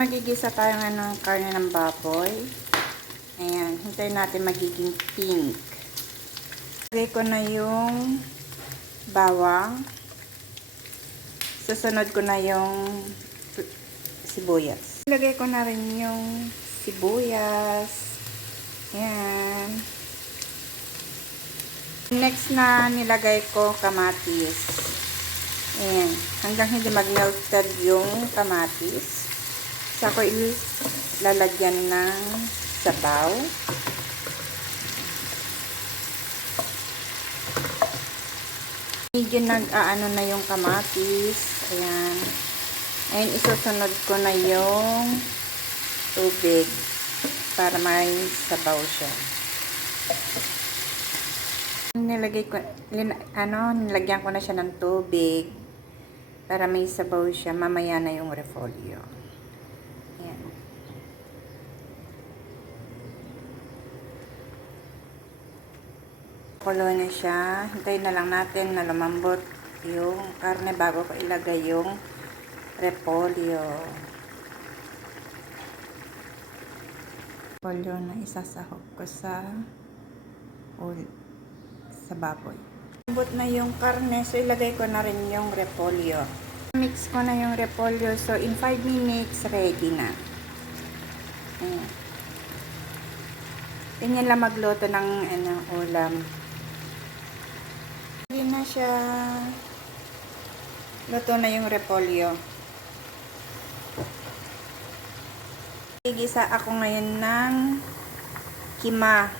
Magigisa tayo nga ng karne ng baboy. Ayan, hintayin natin magiging pink. Lagay ko na yung bawang. Susunod ko na yung sibuyas. Lagay ko na rin yung sibuyas. Ayan. Next na nilagay ko kamatis. Ayan. Hanggang hindi mag-melted yung kamatis. Sa ko ilalagyan ng sabaw. Medyo nag-aano na yung kamatis. Ayan. Ayan, isusunod ko na yung tubig para may sabaw siya. Nilagay ko, lin, ano, nilagyan ko na siya ng tubig para may sabaw siya. Mamaya na yung repolyo. Kulo na siya. Hintayin na lang natin na lumambot yung karne bago ko ilagay yung repolyo. Repolyo na isasahog ko sa ul sa baboy. Lumambot na yung karne, so ilagay ko na rin yung repolyo. Mix ko na yung repolyo, so in 5 minutes, ready na. Ayan. Ganyan lang magluto ng ano, ulam. Na siya. Luto na yung repolyo. Gigisa ako ngayon ng kima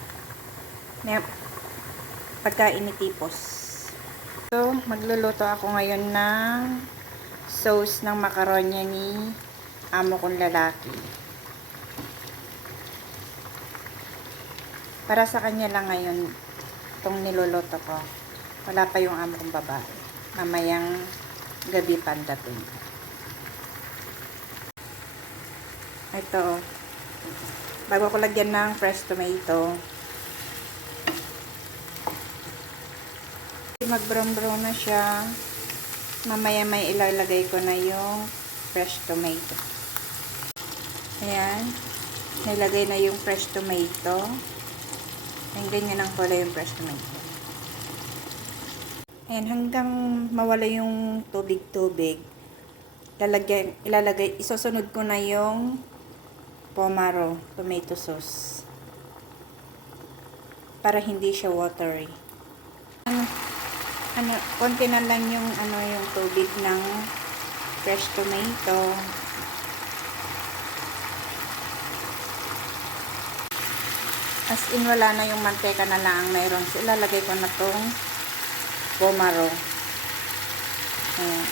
na pagkain ni Tipos. So, magluluto ako ngayon ng sauce ng makaronya ni amo kong lalaki. Para sa kanya lang ngayon itong niluluto ko. Wala pa yung amo babae. Mamayang gabi pandating. Ito. oh. Bago ko lagyan ng fresh tomato. Mag-brown-brown na siya. Mamaya may ilalagay ko na yung fresh tomato. Ayan. Nilagay na yung fresh tomato. Ayan, ganyan ang kulay yung fresh tomato. Ayan, hanggang mawala yung tubig-tubig. Lalagyan, ilalagay, isusunod ko na yung pomaro tomato sauce. Para hindi siya watery. Ano, ano, konti na lang yung ano yung tubig ng fresh tomato. As in wala na yung mantika na lang ang mayroon. So, ilalagay ko na tong pomaro. Ayan.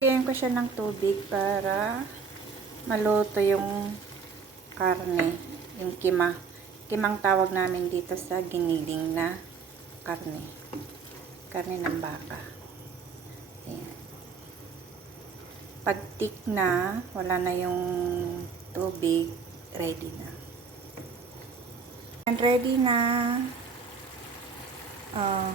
Kaya ko siya ng tubig para maluto yung karne, yung kima. Kimang tawag namin dito sa giniling na karne. Karne ng baka. Ayan. Pagtik na, wala na yung tubig, ready na. And ready na. Oh,